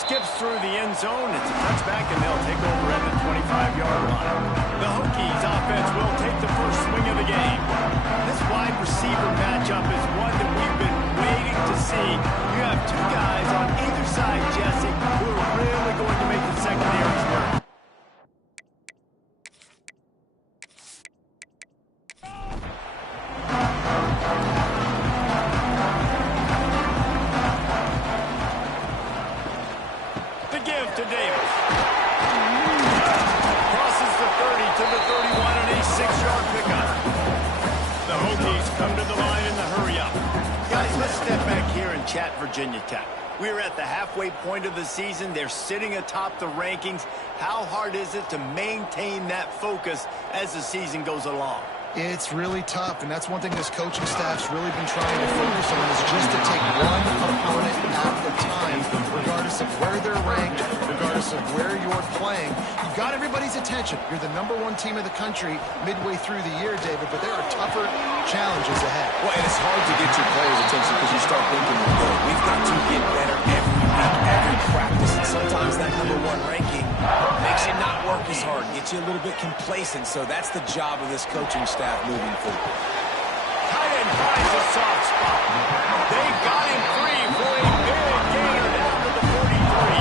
skips through the end zone. It's a touchback, and they'll take over at the 25-yard line. The Hokies offense will take the first swing of the game. This wide receiver matchup is one that we've been waiting to see. You have two guys on either side, Jesse, who are really going to make the secondaries work. To Davis. Crosses the 30 to the 31 and a 6-yard pickup. The Hokies come to the line in the hurry-up. Guys, let's step back here and chat Virginia Tech. We're at the halfway point of the season. They're sitting atop the rankings. How hard is it to maintain that focus as the season goes along? It's really tough, and that's one thing this coaching staff's really been trying to focus on is just to take one opponent at a time, regardless of where they're ranked, regardless of where you're playing. You've got everybody's attention. You're the #1 team in the country midway through the year, David, but there are tougher challenges ahead. Well, and it's hard to get your players' attention because you start thinking, we've got to get better every week, every practice, and sometimes that #1 ranking makes you not work as hard, gets you a little bit complacent, so that's the job of this coaching staff moving forward. Tight end finds a soft spot. They got him free for a big gainer down to the 43.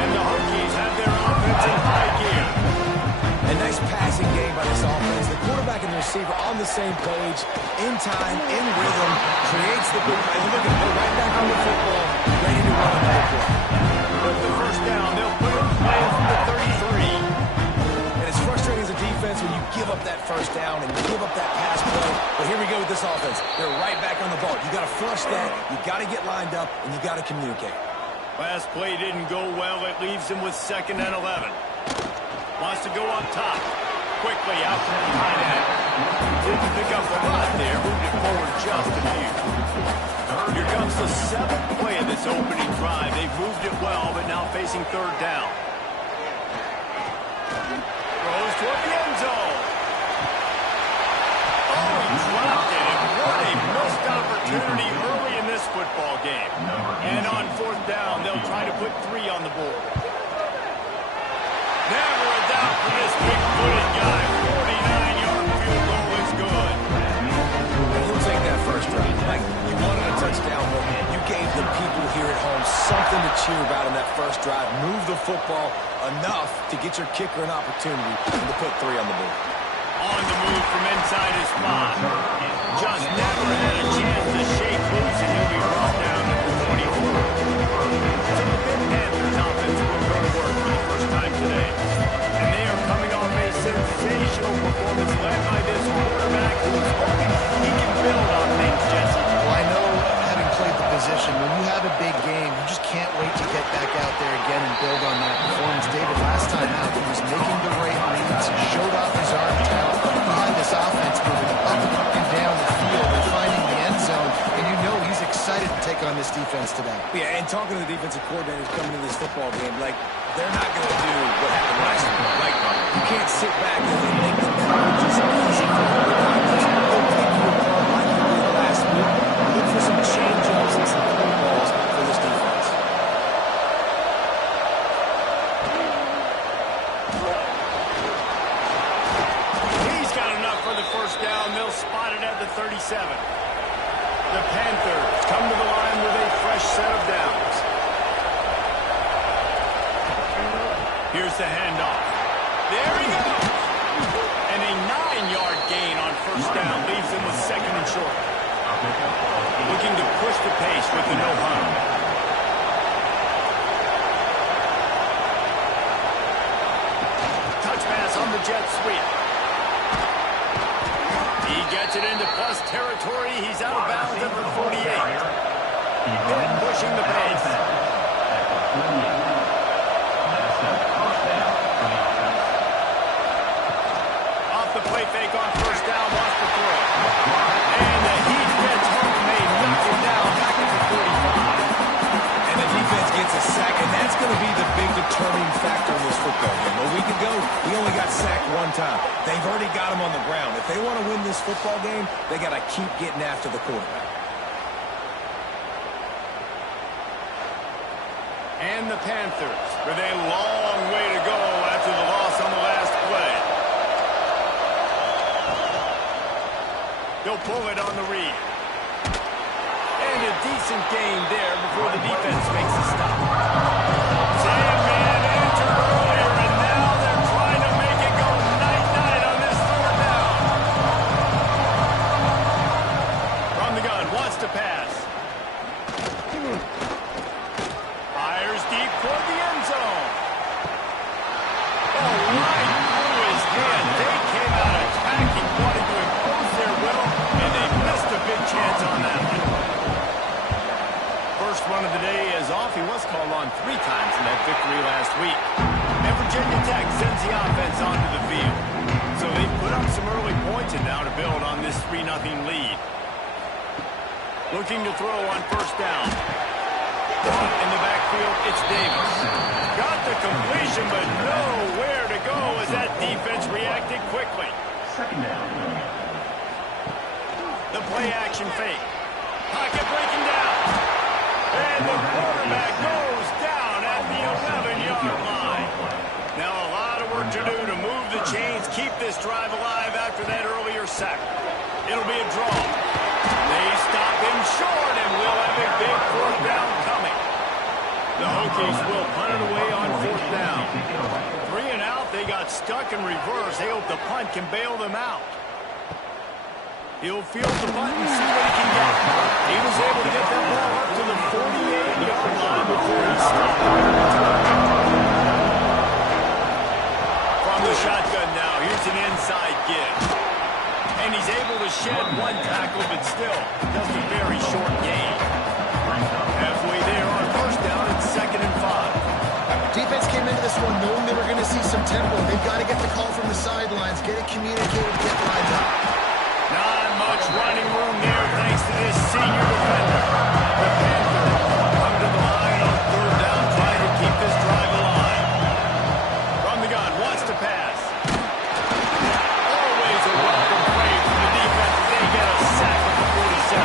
And the Hokies have their offense in high gear. A nice passing game by this offense. The quarterback and the receiver on the same page, in time, in rhythm, creates the big play. Look at it, right back on the football, ready to run another play. With the first down, they'll put it play from the 33. And it's frustrating as a defense when you give up that first down and you give up that pass play. But here we go with this offense. They're right back on the ball. You got to flush that, you got to get lined up, and you got to communicate. Last play didn't go well. It leaves him with 2nd and 11. Wants to go up top. Quickly out to the tight end. Didn't pick up a lot there. Moved it forward just a few. Here comes the 7th play of this opening drive. They've moved it well, but now facing 3rd down. Throws toward the end zone. Oh, he dropped it. And what a missed opportunity early in this football game. And on 4th down, they'll try to put 3 on the board. Never a doubt for this big-footed guy. 49-yard field goal is good. And he'll take that first drive. Like, you wanted a touchdown, but you gave the people here at home something to cheer about in that first drive. Move the football enough to get your kicker an opportunity to put 3 on the board. On the move from inside his spot. Just never had a chance to shake loose, and he'll be brought down at the 24. So the Big Panthers offense will go to work for the first time today. And they are coming off a sensational performance led by this quarterback who is hoping he can build on things, Jesse. Well, I know, having played the position, when you have a big game, you just can't wait to get back out there again and build on that performance. David, last time out, he was making the right reads, showed off his arm talent. He had this offense moving up and down the field and finding the end zone, and you know he's excited to take on this defense today. Yeah, and talking to the defensive coordinators coming into this football game, like, they're not going to do what happened last week. Like, you can't sit back and make the coverages easy for the Tigers. They'll pick you apart like you did last week. Look for some change-ups and some play balls for this defense. He's got enough for the first down. They'll spot it at the 37. The Panthers come to the line with a fresh set of downs. Here's the handoff. There he goes. And a 9-yard gain on first down leaves him with 2nd and short. Looking to push the pace with the no-huddle. Touch pass on the jet sweep. He gets it into plus territory. He's out of bounds at the 48. Pitt pushing the pace. Off the play fake on first down, wants to throw. And the heat gets home. They knock him down back at the 45. And the defense gets a sack, and that's going to be the big determining factor in this football game. A week ago, he only got sacked 1 time. They've already got him on the ground. If they want to win this football game, they got to keep getting after the quarterback. And the Panthers with a long way to go after the loss on the last play. They'll pull it on the read. And a decent gain there before the defense makes a stop. Sandman entered earlier, and now they're trying to make it go night-night on this third down. From the gun, wants to pass. Fires deep toward the end zone. Oh, right through his hand. They came out attacking, wanting to impose their will, and they missed a big chance on that one. First run of the day is off. He was called on 3 times in that victory last week. And Virginia Tech sends the offense onto the field. So they put up some early points and now to build on this 3-0 lead. Looking to throw on first down. In the backfield, it's Davis. Got the completion, but nowhere to go as that defense reacted quickly. Second down. The play action fake. Pocket breaking down. And the quarterback goes down at the 11-yard line. Now a lot of work to do to move the chains, keep this drive alive after that earlier sack. It'll be a draw. They stop him short, and we'll have a big fourth down coming. The Hokies will punt it away on fourth down. 3 and out, they got stuck in reverse. They hope the punt can bail them out. He'll field the punt and see what he can get. He was able to get that ball up to the 48-yard line before he stopped. From the shotgun now, here's an inside give. And he's able to shed 1 tackle, but still just a very short gain. Halfway there on first down, it's 2nd and 5. Defense came into this one knowing they were going to see some tempo. They've got to get the call from the sidelines, get it communicated, get lined up. Not much running room there thanks to this senior defender. The Panthers come to the line on third down, trying to keep this drive alive. From the gun, wants to pass. Always a welcome play from the defense as they get a sack at the 47.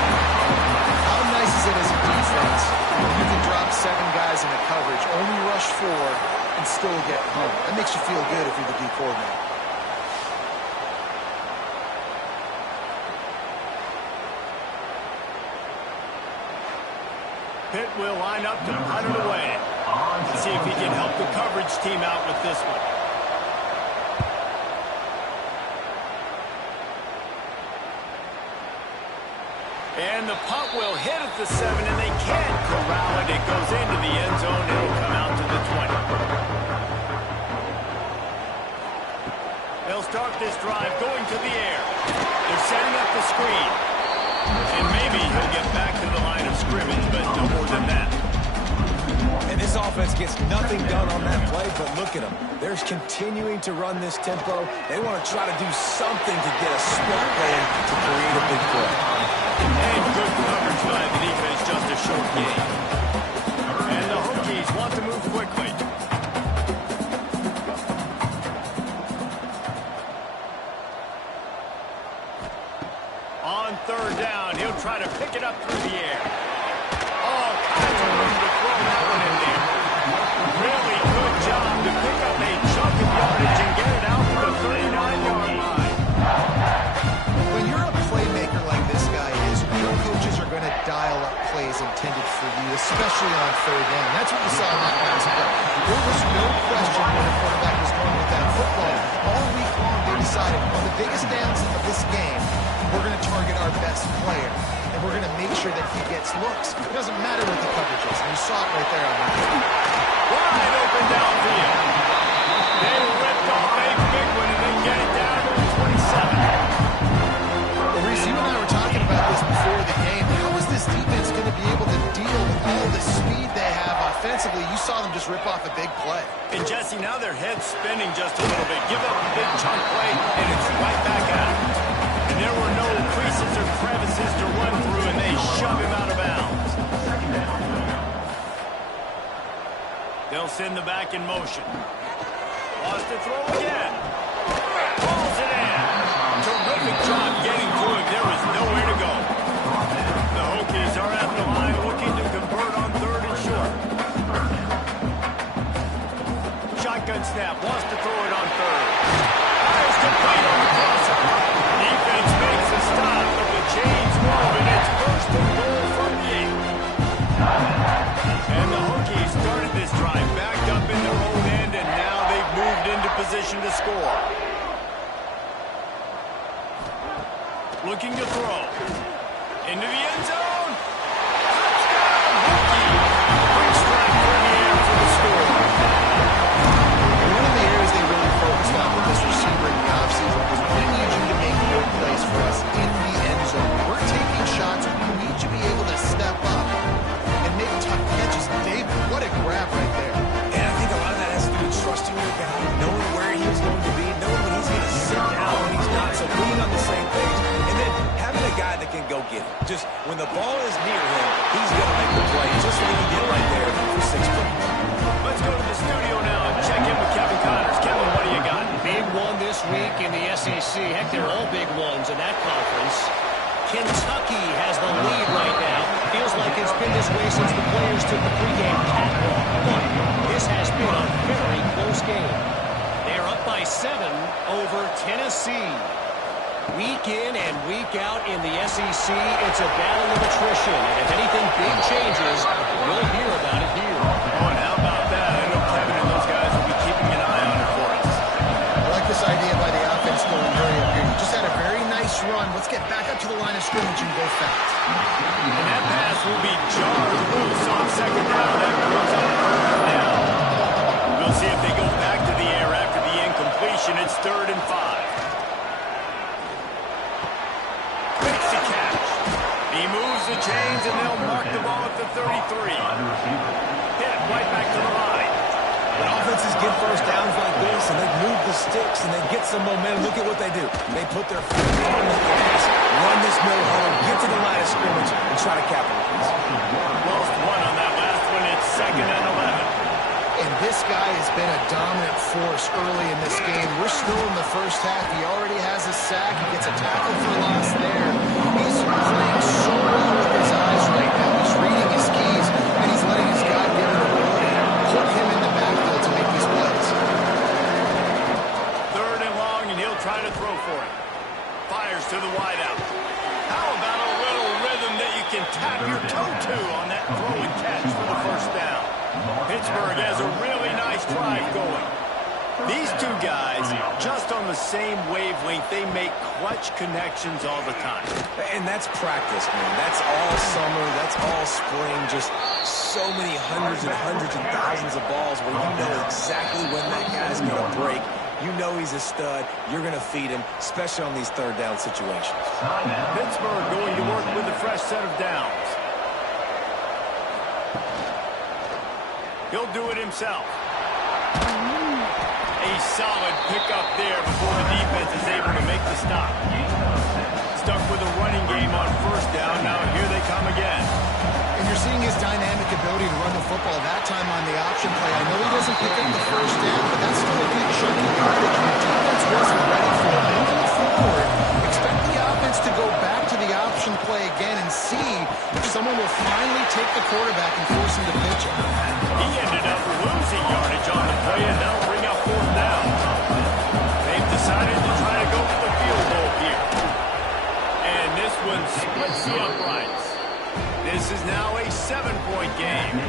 How nice is it as a defense when you can drop 7 guys in a coverage, only rush 4, and still get home? That makes you feel good if you're the D coordinator. Pitt will line up to punt it away. Let's see if he can help the coverage team out with this one. And the punt will hit at the 7, and they can't corral it. It goes into the end zone. It'll come out to the 20. They'll start this drive going to the air. They're setting up the screen. And maybe he'll get back to the line of scrimmage, but no more than that. And this offense gets nothing done on that play, but look at them. They're continuing to run this tempo. They want to try to do something to get a split play to create a big play. And good coverage by the defense, just a short gain. And the Hokies want to move quickly. On third down, he'll try to pick it up through the air. All kinds of room to throw that one in there. Really good job to pick up a chunk of yardage and get it out to the 39-yard line. When you're a playmaker like this guy is, your coaches are going to dial up plays intended for you, especially on third down. That's what you saw in that last play. There was no question when the quarterback was going with that football. All week long, they decided on the biggest downs of this game, we're going to target our best player, and we're going to make sure that he gets looks. It doesn't matter what the coverage is, and you saw it right there on that. Wide open downfield. They ripped off a big one, and they get it down to the 27. Well, Reese, you and I were talking about this before the game. How is this defense going to be able to deal with all the speed they have offensively? You saw them just rip off a big play. And Jesse, now their head's spinning just a little bit. Give up a big chunk play, and it's right back at him. And there were no creases or crevices to run through, and they shove him out of bounds. They'll send the back in motion. Lost to throw again. Pulls it in. Terrific job getting to it. There is nowhere to go. The Hokies are at the line looking to convert on third and short. snap, wants to throw it on third. Fires complete on the crosser. Defense makes a stop, but the chains move, and it's first and goal from the 8. And the Hokies started this drive backed up in their own end, and now they've moved into position to score. Looking to throw. Into the end zone. Touchdown, Hokie. Quick strike from the air for the score. One of the areas they really focused on with this receiver in the offseason was we need you to make good plays for us in the end zone. We're taking shots. We need you to be able to step up and make tough catches. David, what a grab right there. And I think a lot of that has to do with trusting your guy, knowing where he's going to be, knowing when he's going to sit down, when he's not, so being on the same page. And then having a guy that can go get it. Just when the ball is near him, he's going to make the play, just like he did right there for 6 points. Let's go to the studio now and check in with Kevin Connors. Kevin, what do you got? Big one this week in the SEC. Heck, they're all big ones in that conference. Kentucky has the lead right now. Feels like it's been this way since the players took the pregame catwalk. But this has been a very close game. They're up by 7 over Tennessee. Week in and week out in the SEC, it's a battle of attrition. And if anything big changes, we'll hear about it here. Oh, and how about that? I know Kevin and those guys will be keeping an eye on it for us. I like this idea by the offense going hurry up here. You just had a very nice run. Let's get back up to the line of scrimmage and go fast. And that pass will be jarred loose on second down. That brings up third down. We'll see if they go back to the air after the incompletion. It's 3rd and 5. Makes the catch. He moves the chains, and they'll mark the ball at the 33. Hit right back to the line. When offenses get first downs like this, and they move the sticks, and they get some momentum, look at what they do. They put their foot on the gas, run this mill home, get to the line of scrimmage, and try to capitalize. Lost one on that last one. It's 2nd and 11. And this guy has been a dominant force early in this game. We're still in the first half. He already has a sack. He gets a tackle for loss there. He's playing so well with his eyes right now. He's reading his keys, and he's letting his God-given ability put him in the backfield to make these plays. 3rd and long, and he'll try to throw for it. Fires to the wideout. How about a little rhythm that you can tap your toe to on that throw and catch for the first down? Pittsburgh has a really nice drive going. These two guys, just on the same wavelength, they make clutch connections all the time. And that's practice, man. That's all summer. That's all spring. Just so many hundreds and thousands of balls where you know exactly when that guy's going to break. You know he's a stud. You're going to feed him, especially on these 3rd down situations. Pittsburgh going to work with a fresh set of downs. He'll do it himself. A solid pickup there before the defense is able to make the stop. Stuck with a running game on 1st down. Now here they come again. And you're seeing his dynamic ability to run the football, that time on the option play. I know he doesn't pick up the 1st down, but that's still a good chunky yardage. And the defense wasn't ready for it. Moving forward, expect the offense to go back to the option play again and see if someone will finally take the quarterback and force him to pitch it. He ended up losing yardage on the play, and that'll bring up 4th down. They've decided to try to go for the field goal here. And this one splits the uprights. This is now a 7-point game.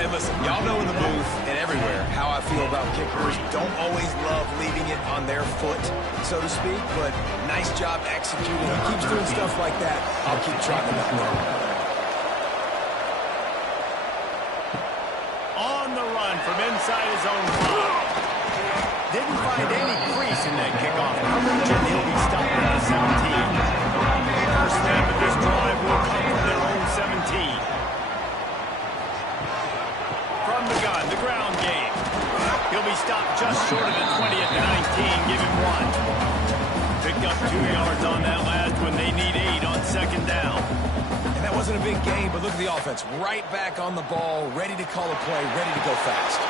And listen, y'all know in the booth and everywhere how I feel about kickers. Don't always love leaving it on their foot, so to speak, but nice job executing. He keeps doing stuff like that. I'll keep trying him out there. On the run from inside his own 5. Didn't find any crease in that kickoff coverage, and he'll be stopped at the 17. First snap of this drive will come from their own 17. From the gun, the ground game. He'll be stopped just short of the 20 at the 19. Give him 1. Picked up 2 yards on that last one. They need 8 on 2nd down. And that wasn't a big game, but look at the offense. Right back on the ball, ready to call a play, ready to go fast.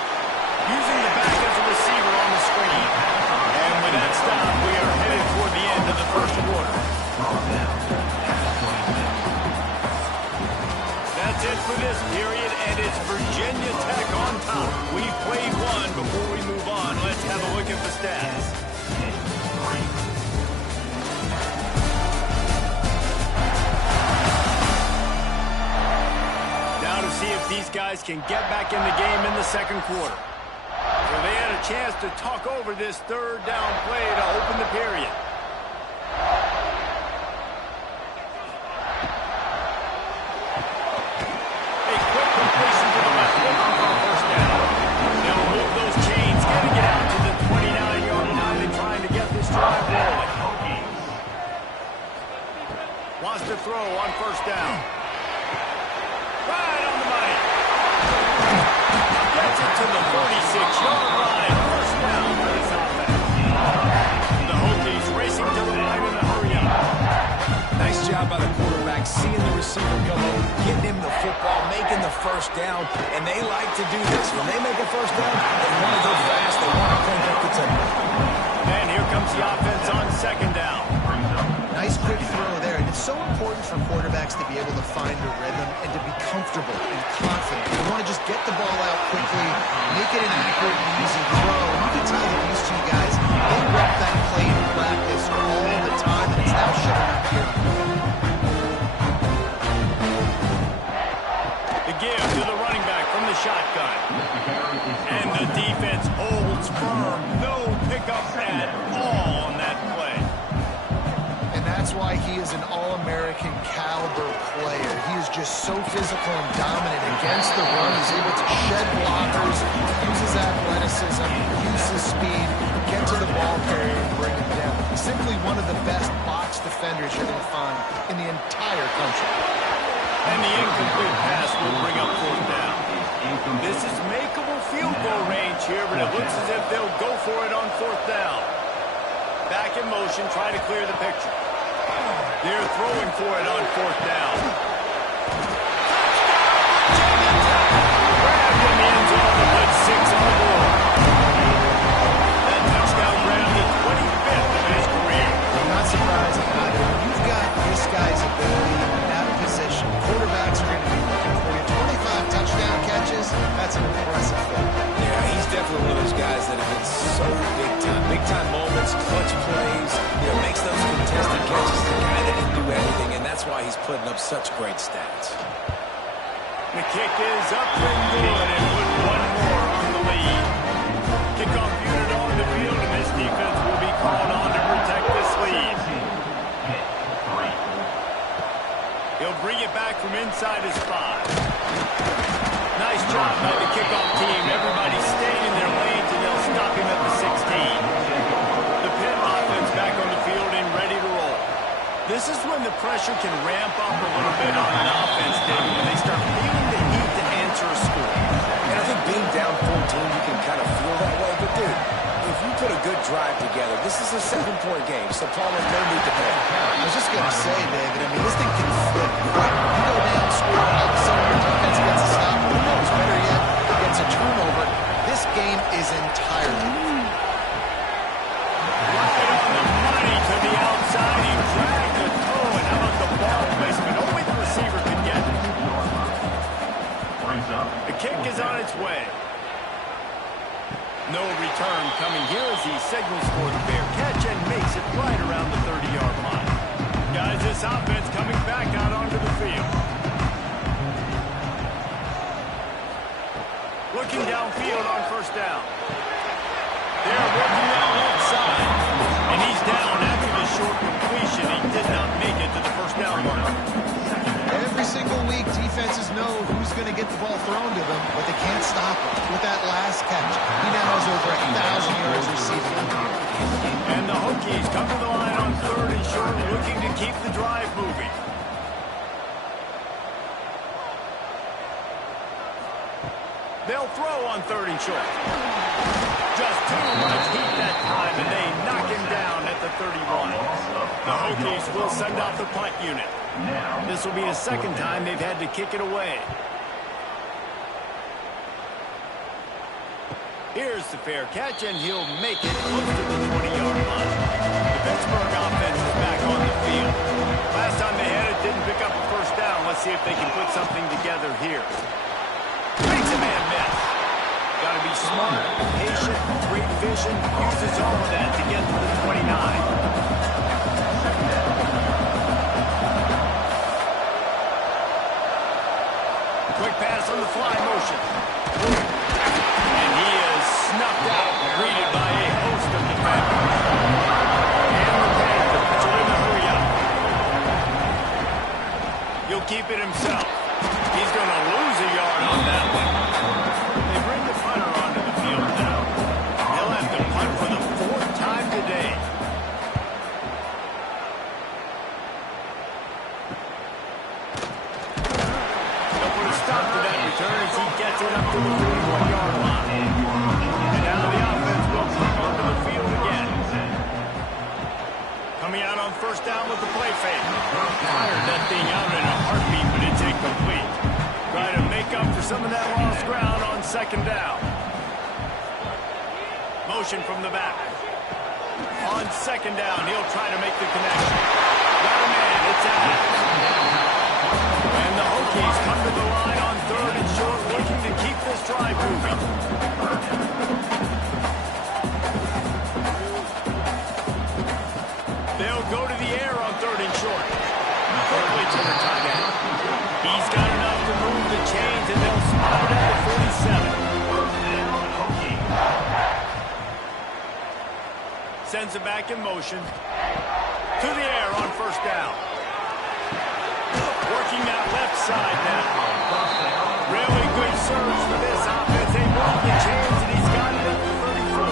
Using the back as a receiver on the screen. And with that stop, we are headed toward the end of the 1st quarter. That's it for this period, and it's Virginia Tech on top. We've played one before we move on. have a look at the stats. Now to see if these guys can get back in the game in the second quarter. So they had a chance to talk over this third down play to open the period. A quick completion to the left. Looking for a first down. They'll move those chains, getting it out to the 29-yard line and trying to get this drive rolling. Wants to throw on first down. Right on the money. Gets it to the 46-yard line. First down for this offense. The Hokies racing to the line in a hurry-up. Nice job by the quarterback, seeing the receiver come over, getting him the football, making the first down, and they like to do this. When they make a first down, they want to go fast, they want to crank up the tempo. And here comes the offense on second down. Nice quick throw there. And it's so important for quarterbacks to be able to find a rhythm and to be comfortable and confident. You want to just get the ball out quickly, make it an accurate and easy throw. And you can tell that these two guys, they rep that play in practice all the time, and it's now showing up here. The give to the running back from the shotgun. And the defense holds firm. No pickup at all on that play. And that's why he is an all-American caliber player. He is just so physical and dominant against the run. He's able to shed blockers, use his athleticism, use his speed, get to the ball carrier and bring him down. He's simply one of the best box defenders you're going to find in the entire country. And the incomplete pass will bring up fourth down. This is makeable field goal range here, but it looks as if they'll go for it on fourth down. Back in motion, trying to clear the picture. They're throwing for it on fourth down. Grabbed in the end zone to put 6 on the board. That touchdown grabbed the 25th of his career. I'm not surprised about it. You've got this guy's ability in that position. Quarterbacks are going to be looking for you. 25 touchdown catches, that's an impressive thing. Yeah, he's definitely one of those guys that have been so big time. Big time moments, clutch plays, makes those contested catches. The guy that didn't do anything, and that's why he's putting up such great stats. The kick is up and good, and put one more on the lead. Kickoff unit on the field, and this defense will be called on to protect this lead. He'll bring it back from inside his 5. Nice job by the kickoff team. Everybody staying in their lanes, and they'll stop him at the 16. The Pitt offense back on the field and ready to roll. This is when the pressure can ramp up a little bit on an offense, David, when they start feeling the heat to answer a score. And I think being down 14, you can kind of feel that way. But, dude, if you put a good drive together, this is a 7-point game, so Palmer, no need to panic. I was just going to say, David, I mean, this thing can flip quick. You go down, score, all of a sudden your defense gets a stop. Who knows? Better yet, gets a turnover. This game is entirely. Right on the money to the outside. He dragged the throw, and how about the ball placement? Only the receiver can get it. The kick is on its way. No return coming here as he signals for the fair catch and makes it right around the 30-yard line. Guys, this offense coming back out onto the field. Looking downfield on first down. They're working that left side. And he's down after the short completion. He did not make it to the first down mark. Every single week, defenses know who's going to get the ball thrown to them, but they can't stop him. With that last catch, he now has over 1,000 yards receiving on the year. And the Hokies come to the line on third and short, looking to keep the drive moving. They'll throw on third and short. Just too much heat that time, and they knock him down at the 31. The Hokies will send out the punt unit. This will be the second time they've had to kick it away. Here's the fair catch, and he'll make it close to the 20-yard line. The Pittsburgh offense is back on the field. Last time they had it, didn't pick up a first down. Let's see if they can put something together here. Makes a man miss. Got to be He's smart, patient, great vision, uses all of that to get to the 29. Quick pass on the fly motion. And he is snuffed out, greeted by a host of defenders. And the Panthers are in the hurry up. He'll keep it himself. He's going to lose a yard on that one. They bring the punter onto the field now. He'll have to punt for the 4th time today. Stop to that return as he gets it up to the 41-yard line. And now the offense will come onto the field again. Coming out on first down with the play fake. Fired that thing out in a heartbeat, but it's incomplete. Try to make up for some of that lost ground on second down. Motion from the back. On second down, he'll try to make the connection. Got a man, it's out. And the Hokies come to the line on 3rd and short, looking to keep this drive moving. They'll go to the air on 3rd and short. Quickly to the tight end. He's got enough to move the chains, and they'll spot it at the 47. Sends it back in motion. To the air on first down. Working that left side now. Really good surge for this offense. They move the chains, and he's got it at the 34.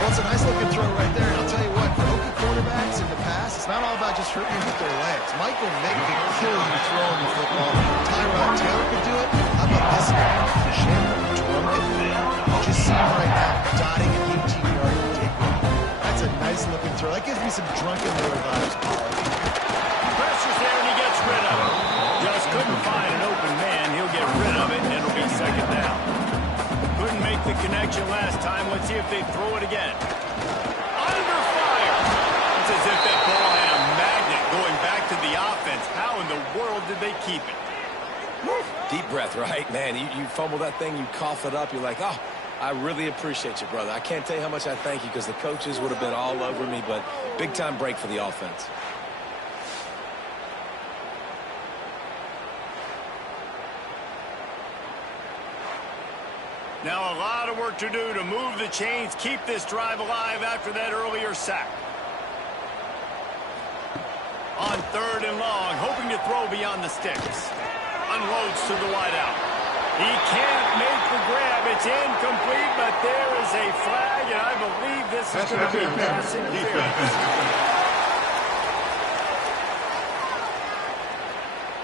Well, it's a nice-looking throw right there. And I'll tell you what, for Hokie quarterbacks in the past, it's not all about just hurting you with their legs. Michael Vick can kill you throwing the football. Tyrod Taylor could do it. How about this guy? Jim Drunken. Just see him right now, dotting an 18-yard dig. That's a nice-looking throw. That gives me some Drunken Miller vibes. Pressure's there, and he gets rid of it. Just couldn't find an open man. He'll get rid of it, and it'll be second down. Couldn't make the connection last time. Let's see if they throw it again. Under fire. It's as if that ball had a magnet going back to the offense. How in the world did they keep it? Deep breath, right? Man, you fumble that thing, you cough it up, you're like, oh, I really appreciate you, brother. I can't tell you how much I thank you because the coaches would have been all over me, but big-time break for the offense. Now a lot of work to do to move the chains, keep this drive alive after that earlier sack. On 3rd and long, hoping to throw beyond the sticks. Unloads to the wideout. He can't make the grab. It's incomplete, but there is a flag, and I believe this is going to be pass interference.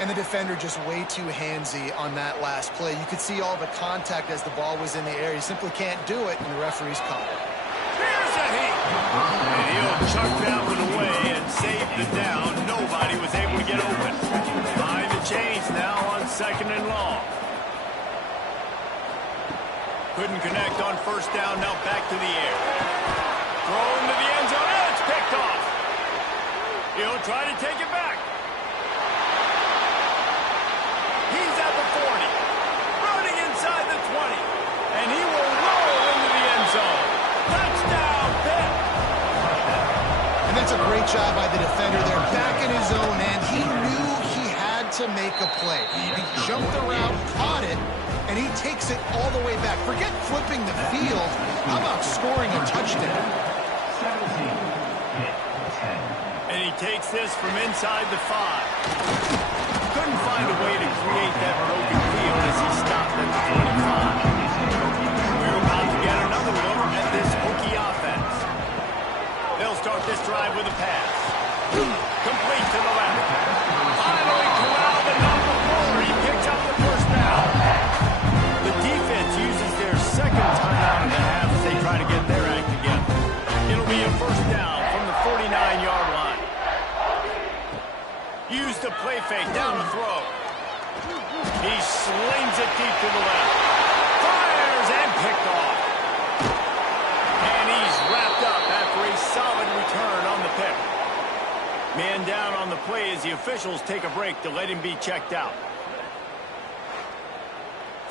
And the defender just way too handsy on that last play. You could see all the contact as the ball was in the air. He simply can't do it, and the referee's called it. Here's a heat. And he'll chuck that one away and save the down. Nobody was able to get open. Behind the chains now on 2nd and long. Couldn't connect on first down. Now back to the air. Thrown to the end zone. And it's picked off. He'll try to take it back. He's at the 40, running inside the 20, and he will roll into the end zone. Touchdown, Pitt! And that's a great job by the defender there, back in his own end. He knew he had to make a play. He jumped around, caught it, and he takes it all the way back. Forget flipping the field. How about scoring a touchdown? And he takes this from inside the 5. Couldn't find a way to create that broken field as he stopped at the 25. We're about to get another look at this Hokie offense. They'll start this drive with a pass. Complete to the left. Finally corralled the number 4. He picks up the first down. The defense uses their second timeout in the half as they try to get their act together. It'll be a first down from the 49-yard line. Used a play fake down the throw. He slings it deep to the left. Fires and picked off. And he's wrapped up after a solid return on the pick. Man down on the play as the officials take a break to let him be checked out.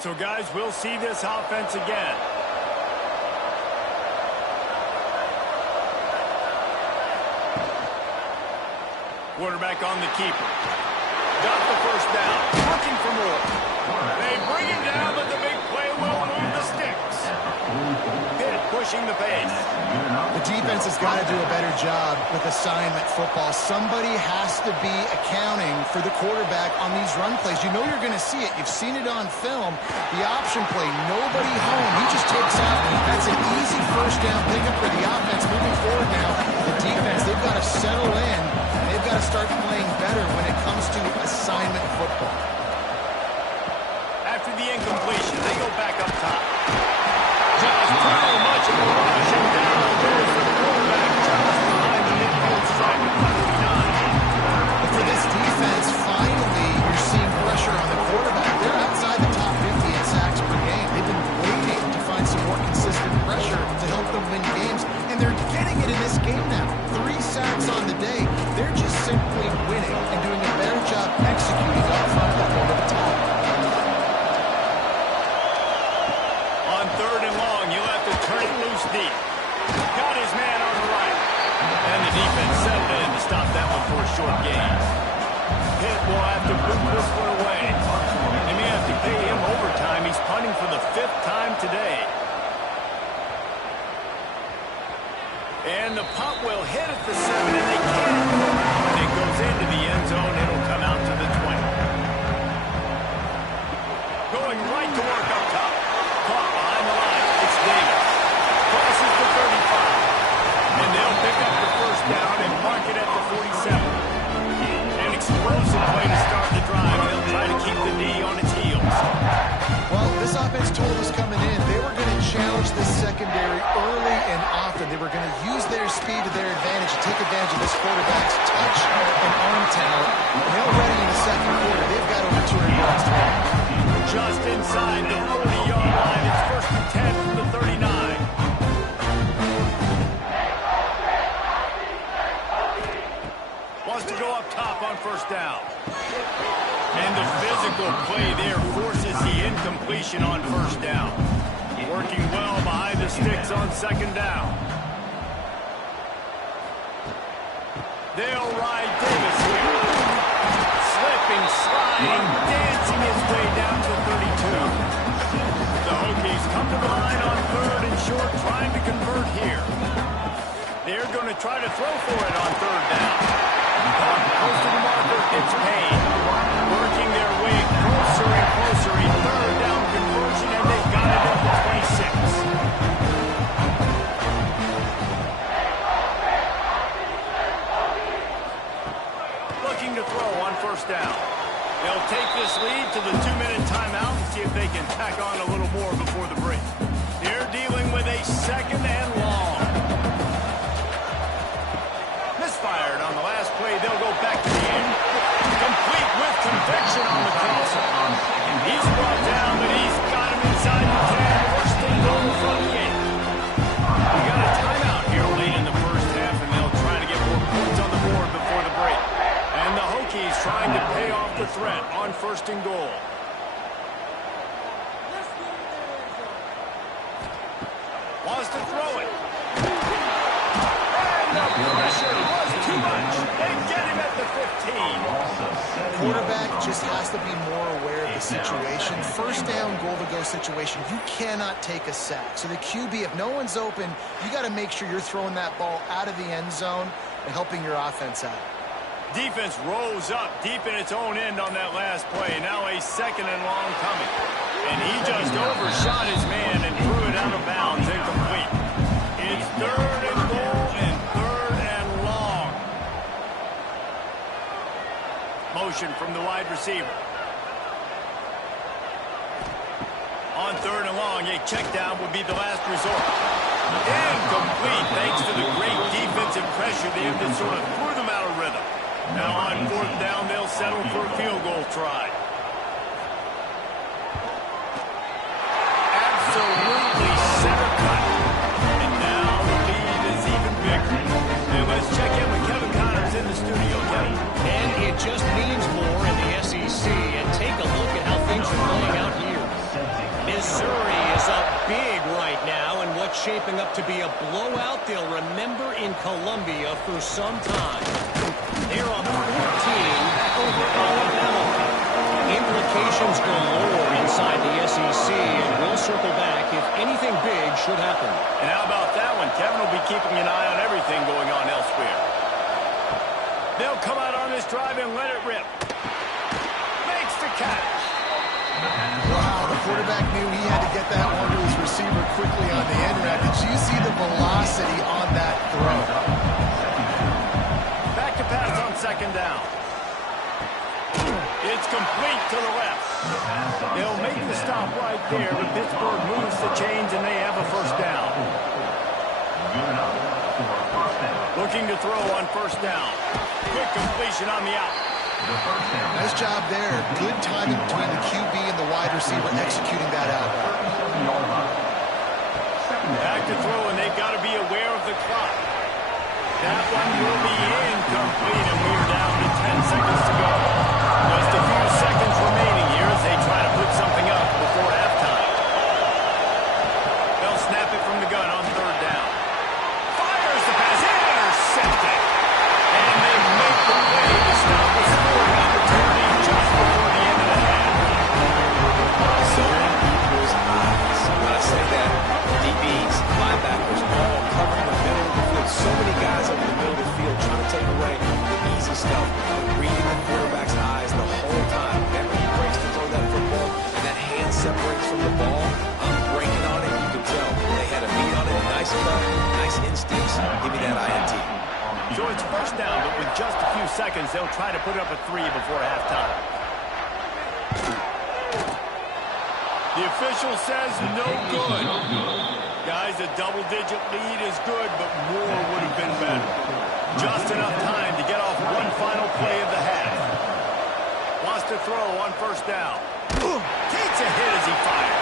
So, guys, we'll see this offense again. Quarterback on the keeper. Got the first down. Looking for more. They bring him down, but the big play will move the sticks. Pitt pushing the pace. The defense has got to do a better job with assignment football. Somebody has to be accounting for the quarterback on these run plays. You know you're going to see it. You've seen it on film. The option play, nobody home. He just takes off. That's an easy first down pickup for the offense. Moving forward now, the defense, they've got to settle in. They've got to start playing better when it comes to assignment football. After the incompletion, they go back up top. Just too much of a rush, and down goes the quarterback just behind the midfield stripe at 39. But for this defense, finally, you're seeing pressure on the quarterback. They're outside the top 50 in sacks per game. They've been waiting to find some more consistent pressure to help them win games, and they're getting it in this game now. 3 sacks on the day. They're just simply winning and doing a better job executing up front with over the top. On 3rd and long, you'll have to turn it loose deep. Got his man on the right. And the defense settled in to stop that one for a short gain. Pitt will have to boot this one away. They may have to pay him overtime. He's punting for the 5th time today. And the punt will hit at the 7, and they can't. When it goes into the end zone, it'll come out to the 20. Going right to work up top. Caught behind the line. It's Davis. Crosses the 35. And they'll pick up the first down and mark it at the 47. An explosive play to start the drive, and they'll try to keep the D on its heels. Well, this offense told us coming in they were going to challenge this secondary early and often. They were going to use their speed to their advantage and take advantage of this quarterback's touch and arm talent. And already in the second quarter, they've got over 200 yards to run. Just inside the 40-yard line. It's 1st and 10 from the 39. Wants to go up top on 1st down. And the physical play there forces the incompletion on 1st down. Working well behind the sticks on 2nd down. They'll ride Davis here. Slipping, sliding, dancing his way down to 32. The Hokies come to the line on 3rd and short, trying to convert here. They're going to try to throw for it on 3rd down. Close to the marker, it's Payne. Working their way closer and closer. A 3rd down conversion, and they got it at the 26. Looking to throw on 1st down. They'll take this lead to the 2-minute timeout and see if they can tack on a little more before the break. They're dealing with a 2nd and long. Misfired on the last play. They'll go back to the end. Complete with conviction on the crosser. He's brought down, but he's got him inside the 10. First and goal from the game. We got a timeout here late in the 1st half, and they'll try to get more points on the board before the break. And the Hokies trying to pay off the threat on 1st and goal. Wants to throw it. And the pressure was too much. They get him at the 15. Quarterback just has to be more aware of the situation. 1st down, goal-to-go situation. You cannot take a sack. So the QB, if no one's open, you got to make sure you're throwing that ball out of the end zone and helping your offense out. Defense rose up deep in its own end on that last play. Now a 2nd and long coming. And he just overshot his man and threw it out of bounds, incomplete. It's 3rd and goal and 3rd and long. Motion from the wide receiver. On 3rd and long, a check down would be the last resort. Incomplete thanks to the great defensive pressure. They have just sort of threw them out of rhythm. Now on 4th down, they'll settle for a field goal try. Absolutely center cut. And now the lead is even bigger. And let's check in with Kevin Connors in the studio, Kevin. And it just means more in the SEC. And take a look at how things are playing out here. big right now, and what's shaping up to be a blowout they'll remember in Columbia for some time. They're up 14 over Alabama. Implications galore inside the SEC, and we'll circle back if anything big should happen. And how about that one? Kevin will be keeping an eye on everything going on elsewhere. They'll come out on this drive and let it rip. Makes the catch. Wow, the quarterback knew he had to get that one to his receiver quickly on the end route. Did you see the velocity on that throw? Back to pass on second down. It's complete to the left. They'll make the stop right there, but Pittsburgh moves the chains and they have a first down. Looking to throw on first down. Quick completion on the out. Nice job there. Good timing between the QB and the wide receiver executing that out. Back to throw, and they've got to be aware of the clock. That one will be incomplete, and we're down to 10 seconds to go. Just a few seconds remaining here as they try to put something up before halftime. They'll snap it from the gun on third down. Fires the pass, intercepted. And they make the play to stop the scoring opportunity just before the end of the half. So many people's eyes. When I say that, DBs, linebackers, all covering the middle of the field. So many guys over the middle of the field trying to take away the easy stuff. Reading the quarterback's eyes the whole time. Whenever he breaks to throw that football and that hand separates from the ball, I'm breaking on it. You can tell they had a beat on it. Nice cut, nice instincts. Give me that INT. So it's first down, but with just a few seconds, they'll try to put up a 3 before halftime. The official says no good. Guys, a double-digit lead is good, but more would have been better. Just enough time to get off one final play of the half. Wants to throw on first down. Takes a hit as he fires.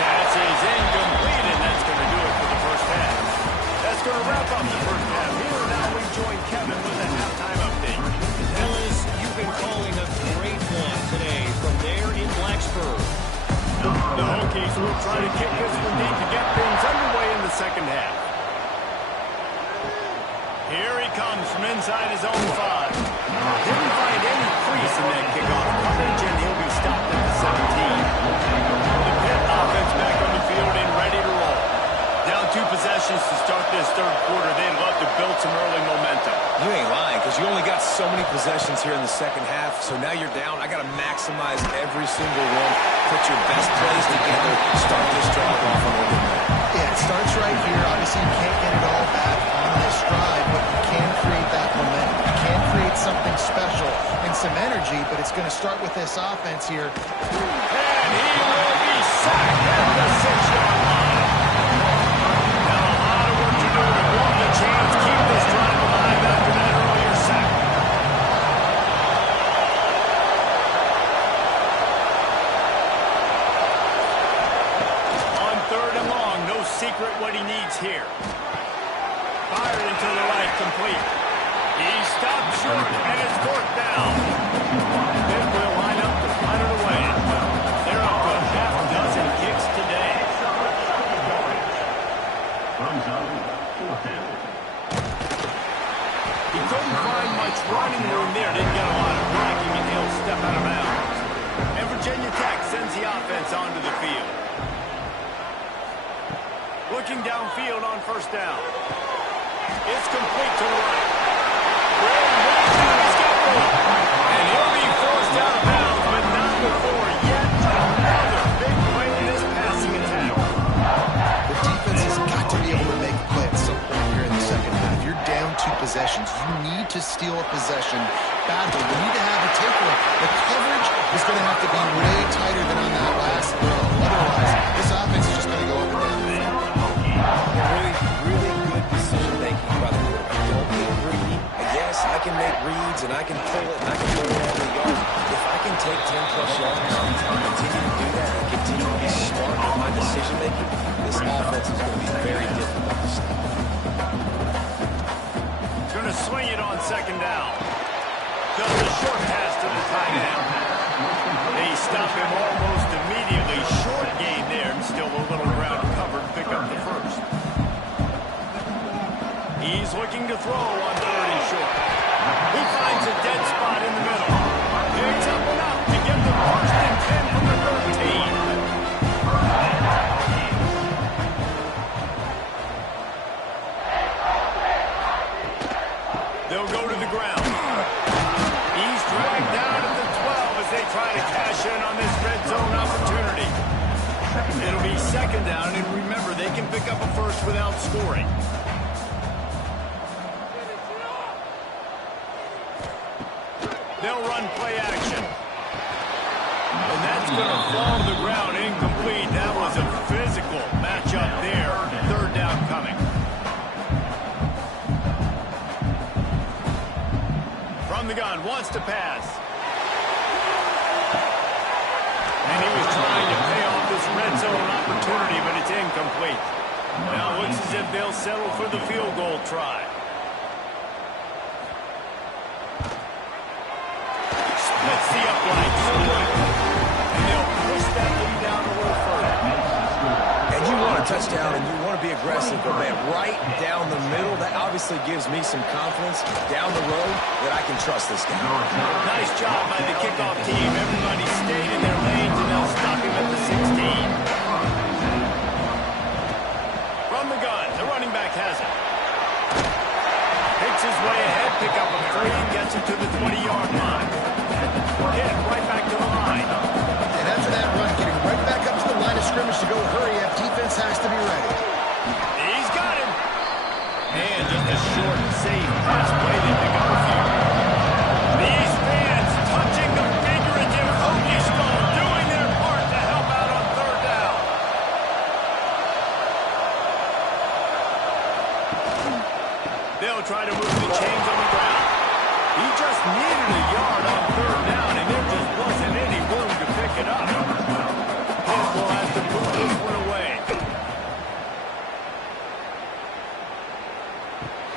Pass is incomplete, and that's going to do it for the first half. That's going to wrap up the first half. Here now we join Kevin with a halftime update. Ellis, you've been calling a great one today from there in Blacksburg. The Hokies will try to kick this one deep to get things underway in the second half. Here he comes from inside his own 5. Didn't find any crease in that kickoff coverage, and he'll be stopped at the 17. The Pitt offense back on the field and ready to roll. Down 2 possessions to start this third quarter. They'd love to build some early momentum. You ain't lying, because you only got so many possessions here in the second half, so now you're down. I got to maximize every single one. Put your best plays together. Start this drive off on a good note. Yeah, it starts right here. Obviously, you can't get it all back on this drive, but you can create that momentum. You can create something special and some energy, but it's going to start with this offense here. And he will be sacked at the 6-yard line. Now a lot of work to do to build the chains, keep this drive alive after that earlier sack. On third and long, no secret what he needs here. Fired into the right, complete. He stopped short, and it's fourth down. Pitt will line up to find it away. They're up to a half dozen kicks today. He couldn't find much running room there. Didn't get a lot of blocking, and he'll step out of bounds. And Virginia Tech sends the offense onto the field. Looking downfield on first down. It's complete to the right. And he'll be forced out of bounds, but not before yet another big play in this passing attack. The defense has got to be able to make a play at some point here in the second half. You're down 2 possessions. You need to steal a possession badly. You need to have a takeaway. The coverage is going to have to be way tighter than on that last throw. Otherwise, this offense is just going to go up and down. Really good decision-making by the quarterback. Don't get greedy. Yes, I can make reads, and I can pull it, and I can pull it all the yards. If I can take 10-plus yards and continue to do that and continue to be smart in my decision-making, this offense is going to be very difficult to stop. Going to swing it on second down. Does a short pass to the tight end. They stop him almost immediately. Short gain there, and still a little ground to looking to throw on 3rd and short. He finds a dead spot in the middle. Picks up enough to get the 1st and 10 from the 13. They'll go to the ground. He's dragged down at the 12 as they try to cash in on this red zone opportunity. It'll be 2nd down, and remember, they can pick up a first without scoring. They'll run play action. And that's going to fall to the ground incomplete. That was a physical matchup there. 3rd down coming. From the gun, wants to pass. And he was trying to pay off this red zone opportunity, but it's incomplete. Now it looks as if they'll settle for the field goal try. Splits the uprights. And they'll push that lead down a little further. And you want a touchdown and you want to be aggressive, but man, right down the middle, that obviously gives me some confidence down the road that I can trust this guy. Nice job by the kickoff team. Everybody stayed in their lanes, and they'll stop him at the 16. From the gun, the running back has it. Picks his way ahead, pick up a 3, gets it to the 20-yard line. Hit right back to the line. And after that run, getting right back up to the line of scrimmage to go hurry up, defense has to be ready. He's got him. And just a short, safe pass play. They pick up a few. These fans touching the figurative Hokie skull, doing their part to help out on 3rd down. They'll try to move the chains on the ground. He just needed a yard on 3rd down, and there just wasn't any room to pick it up. Pitt will have to put this one away.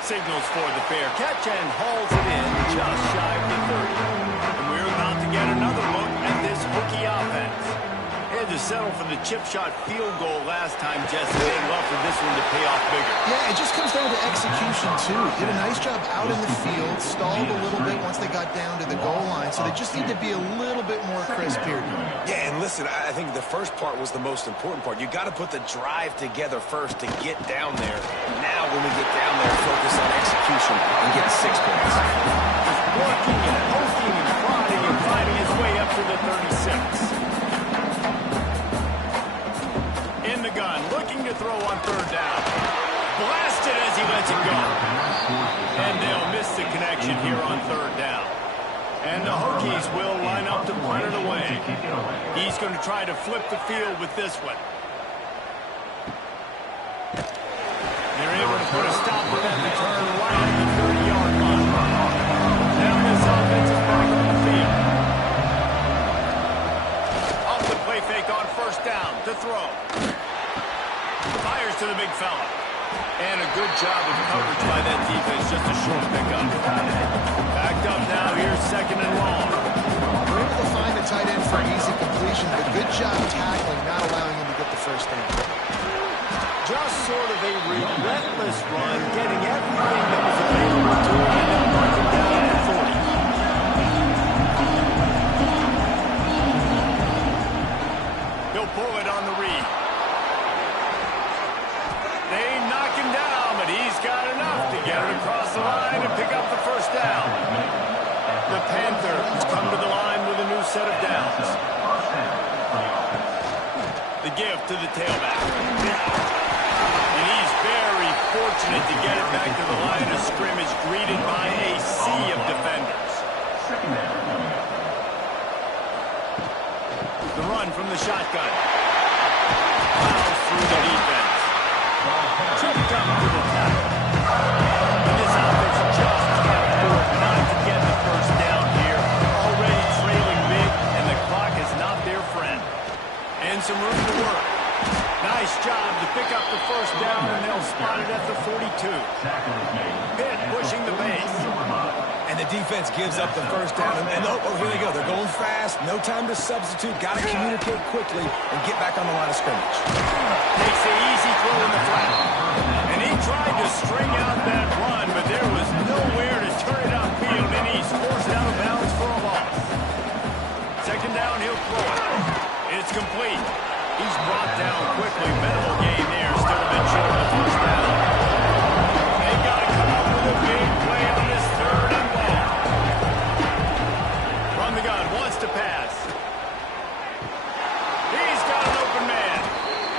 Signals for the fair catch and hauls it in just shy of the 30. And we're about to get another look at this Hokie offense. Had to settle for the chip shot field goal last time, Jesse. They'd love for this one to pay off bigger. Yeah, it just comes down to execution, too. Did a nice job out in the field, stalled a little bit once they got down to the goal line, so they just need to be a little bit more crisp here. Yeah, and listen, I think the first part was the most important part. You got to put the drive together first to get down there. Now, when we get down there, focus on execution and get 6 points. Just working and poking and prodding and finding his way up to the 36. In the gun, looking to throw on 3rd down. Blasted as he lets it go. And they'll miss the connection here on 3rd down. And the Hokies will line up to punt it away. He's going to try to flip the field with this one. They're able to put a stop to that return right at the 30-yard line. Now this offense is back on the field. Off the play fake on 1st down to throw. Fires to the big fella. And a good job of coverage by that defense. Just a short pickup. Backed up now. Here's 2nd and long. We're able to find the tight end for an easy completion, but good job tackling, not allowing him to get the 1st down. Just sort of a relentless run, getting everything that was available to him, and then marking down at 40. He'll pull it on the read. They knock him down, but he's got enough to get it across the line and pick up the 1st down. The Panthers come to the line with a new set of downs. The give to the tailback. And he's very fortunate to get it back to the line of scrimmage, greeted by a sea of defenders. The run from the shotgun. Plows through the defense. Tripped up to the tackle. And this offense just can't afford not to get the 1st down here. Already trailing big, and the clock is not their friend. And some room to work. Nice job to pick up the 1st down, and they'll spot it at the 42. Pitt pushing the base. And the defense gives up the 1st down. And oh, here they go. They're going fast. No time to substitute. Got to communicate quickly and get back on the line of scrimmage. Takes the easy throw in the flat. And he tried to string out that run, but there he'll throw it. It's complete. He's brought down quickly. Minimal gain there. Still a bit short of the first down. They got to come up with a big play on this third and long. From the gun, wants to pass. He's got an open man.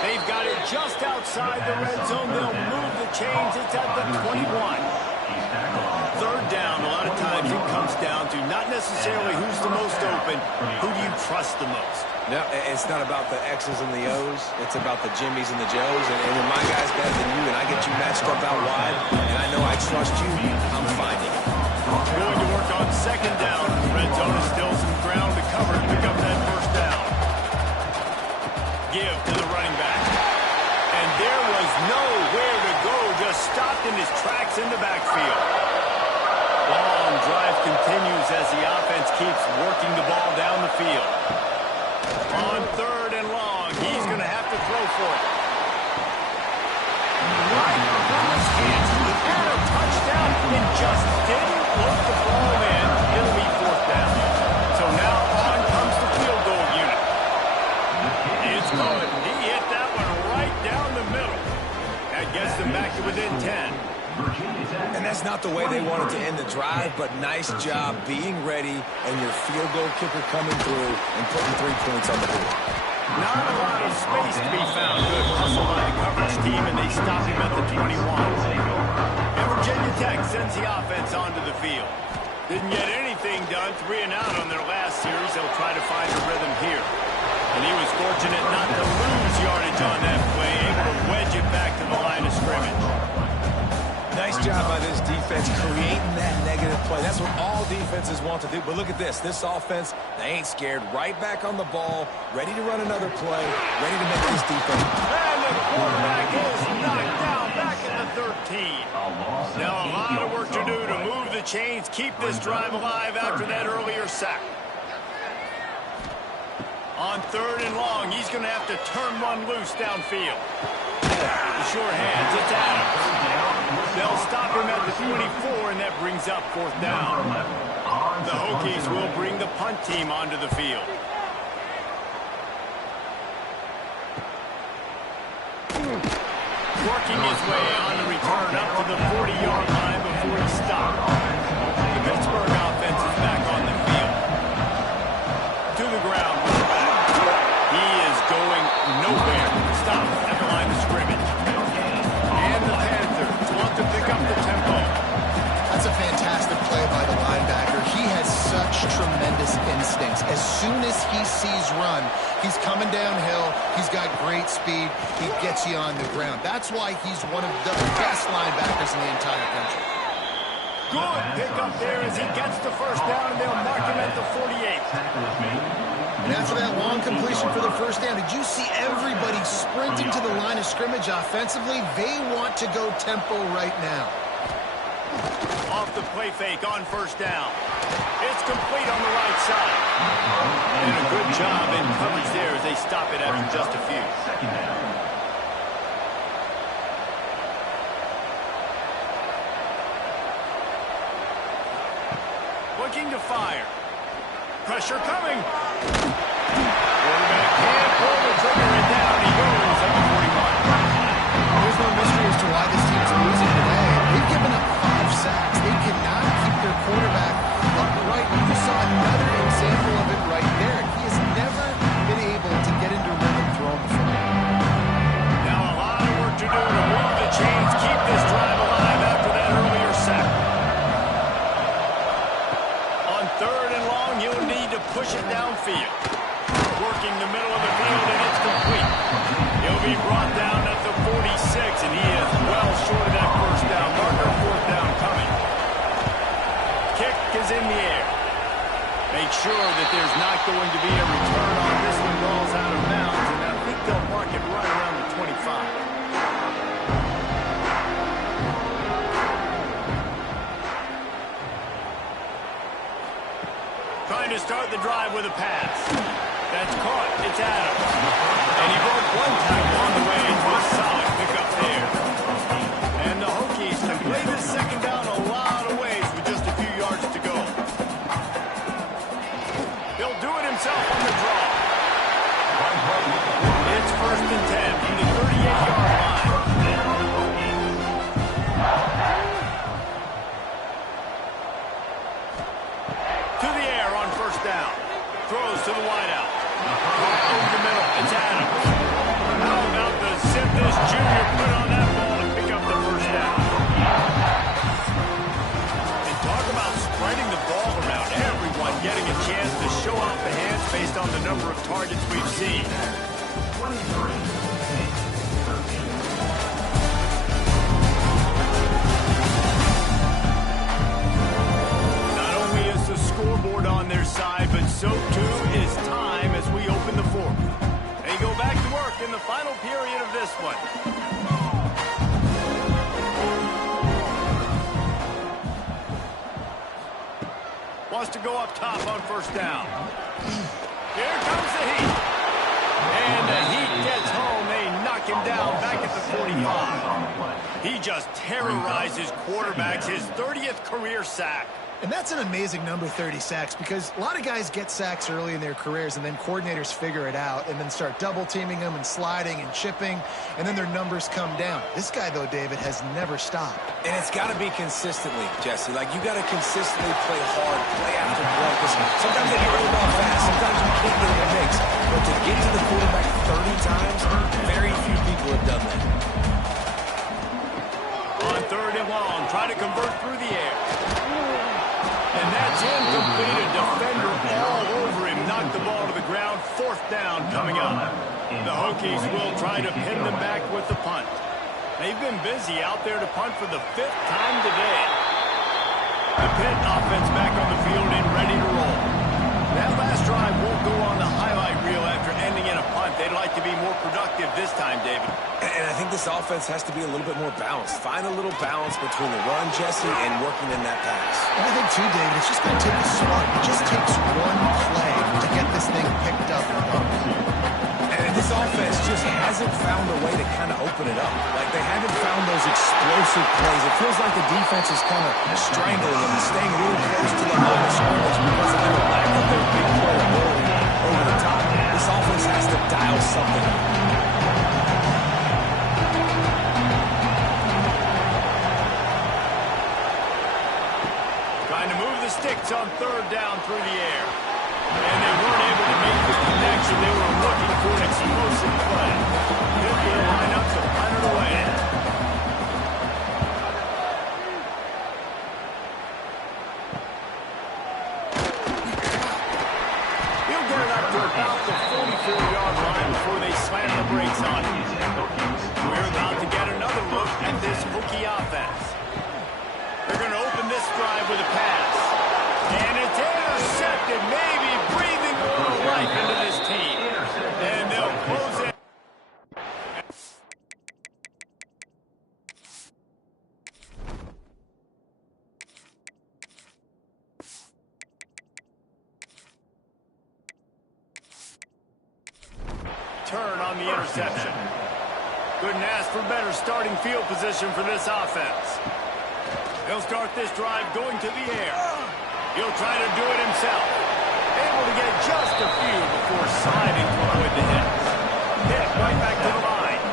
They've got it just outside the red zone. They'll move the chains. It's at the 21. Third down, a lot of times it comes down to not necessarily who's the most open, who do you trust the most? No, it's not about the X's and the O's. It's about the Jimmies and the Joes. And when my guy's better than you and I get you matched up out wide, and I know I trust you, I'm finding it. Going to work on second down. Red zone is still some ground to cover to pick up that first down. Give to the running back. And there was nowhere to go, just stopped in his tracks in the backfield. Long drive continues as the offense keeps working the ball down the field. On third and long, he's going to have to throw for it. Right from his hands, he had a touchdown and just didn't look the ball in. It'll be fourth down. So now on comes the field goal unit. It's good. He hit that one right down the middle. That gets them back to within 10. And that's not the way they wanted to end the drive, but nice job being ready and your field goal kicker coming through and putting 3 points on the board. Not a lot of space to be found. Good hustle by the coverage team, and they stop him at the 21. And Virginia Tech sends the offense onto the field. Didn't get anything done, 3 and out on their last series. They'll try to find a rhythm here. And he was fortunate not to lose yardage on that play, able to wedge it back to the line of scrimmage. Nice job by this defense creating that negative play. That's what all defenses want to do. But look at this. This offense, they ain't scared. Right back on the ball, ready to run another play, ready to make this defense. And the quarterback is knocked down back at the 13. Now a lot of work to do to move the chains, keep this drive alive after that earlier sack. On third and long, he's going to have to turn one loose downfield. The short hands, it's Adams. They'll stop him at the 24, and that brings up fourth down. The Hokies will bring the punt team onto the field. Working his way on the return up to the 40-yard line before he stopped. The Pittsburgh offense is back on the field. To the ground with the back. He is going nowhere. Stop at the line of scrimmage. And the Panthers want to pick up the tempo. That's a fantastic play by the linebacker. He has such tremendous instincts. As soon as he sees run, he's coming downhill. He's got great speed. He gets you on the ground. That's why he's one of the best linebackers in the entire country. Good pick up there as he gets the first down, and they'll mark him at the 48. And after that long completion for the first down, did you see everybody sprinting to the line of scrimmage offensively? They want to go tempo right now. Off the play fake on first down. It's complete on the right side. And a good job in coverage there as they stop it after just a few. Looking to fire. Pressure coming. Quarterback can't pull the trigger and down he goes at the 41. There's no mystery as to why this team's losing today. They've given up 5 sacks. They cannot keep their quarterback upright. You saw another example of it right there. He has never been able to get into rhythm throwing the football. Now a lot of work to do to move the chains, keep this drive alive after that earlier sack. On third and long, he'll need to push it downfield. Working the middle of the field, and it's complete. He'll be brought down at the 46, and he is well short of that first down. Marker, fourth down coming. Kick is in the air. Make sure that there's not going to be a return on this one. Ball's out of bounds, and I think they'll mark it right around the 25. Trying to start the drive with a pass. That's caught. It's Adams. And he broke one tackle on the way into a solid pickup there. And the Hokies can play this second down a lot of ways with just a few yards to go. They'll do it himself on the draw. It's 1st and 10 from the 38-yard line. To the air on 1st down. Throws to the wideout. Over the middle. It's Adams. How about the zip this junior put on that ball to pick up the 1st down? And talk about spreading the ball around. Everyone getting a chance to show off the hands based on the number of targets we've seen. Not only is the scoreboard on their side, but so too is time as we open the 4th. They go back to work in the final period of this one. Wants to go up top on 1st down. Here comes the Heat. And the Heat gets home. They knock him down back at the 45. He just terrorizes quarterbacks, his 30th career sack. And that's an amazing number, 30 sacks, because a lot of guys get sacks early in their careers, and then coordinators figure it out and then start double-teaming them and sliding and chipping, and then their numbers come down. This guy, though, David, has never stopped. And it's got to be consistently, Jesse. Like, you got to consistently play hard, play after play. Because sometimes they get rid of the ball fast. Sometimes you can't get in the mix. But to get to the quarterback 30 times, very few people have done that. On 3rd and long, try to convert through the air. And that's incomplete. A defender all over him. Knocked the ball to the ground. 4th down coming up. The Hokies will try to pin them back with the punt. They've been busy out there to punt for the 5th time today. The Pitt offense back on the field and ready to roll. That last drive won't go on the highlight reel after ending in a punt. They'd like to be more productive this time, David. And I think this offense has to be a little bit more balanced. Find a little balance between the run, Jesse, and working in that pass. And I think, too, David, it's just going to take a spark. It just takes one play to get this thing picked up and going. And this offense just hasn't found a way to kind of open it up. Like, they haven't found those explosive plays. It feels like the defense is kind of strangling them and staying really close to the line of scrimmage because of the lack of their big play ability over the top. This offense has to dial something up. Trying to move the sticks on 3rd down through the air. And they weren't able to make the connection. They were looking for an explosive play. They'll line up to punt it away. He'll get it up to about the 44-yard line before they slam the brakes on him. We're about to get another look at this Hokie offense. They're going to open this drive with a pass. And it's intercepted, maybe breathing a little life into this team. And they'll close it. Turn on the interception. Couldn't ask for better starting field position for this offense. He'll start this drive going to the air. He'll try to do it himself. Able to get just a few before sliding to avoid the hit. Hit right back to the line.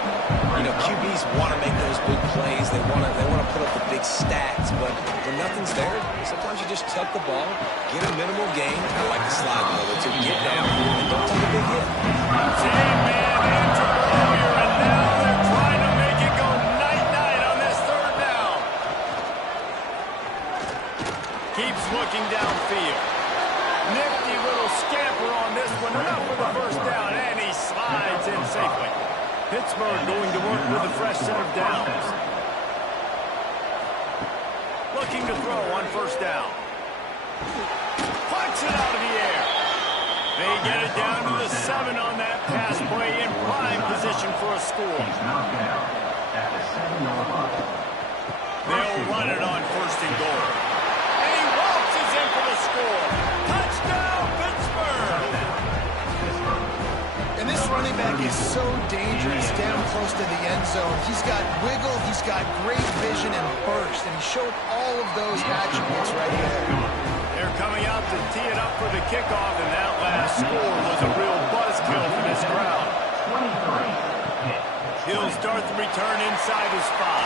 You know, QBs want to make those big plays. They want to put up the big stats. But when nothing's there, sometimes you just tuck the ball, get a minimal gain. I like the slide a little bit to get down and don't take a big hit. Same man entered earlier, and now they're trying to make it go night-night on this 3rd down. Keeps looking downfield. Nifty little scamper on this one. Enough for the 1st down, and he slides in safely. Pittsburgh going to work with a fresh set of downs. Looking to throw on 1st down. Punts it out of the air. They get it down to the 7 on that pass play in prime position for a score. They'll run it on 1st and goal. And he waltzes in for the score. Touchdown, Pittsburgh! And this running back is so dangerous down close to the end zone. He's got wiggle, he's got great vision and burst, and he showed all of those attributes right here. They're They're coming out to tee it up for the kickoff, and that last score was a real buzzkill for this crowd. He'll start the return inside his spot.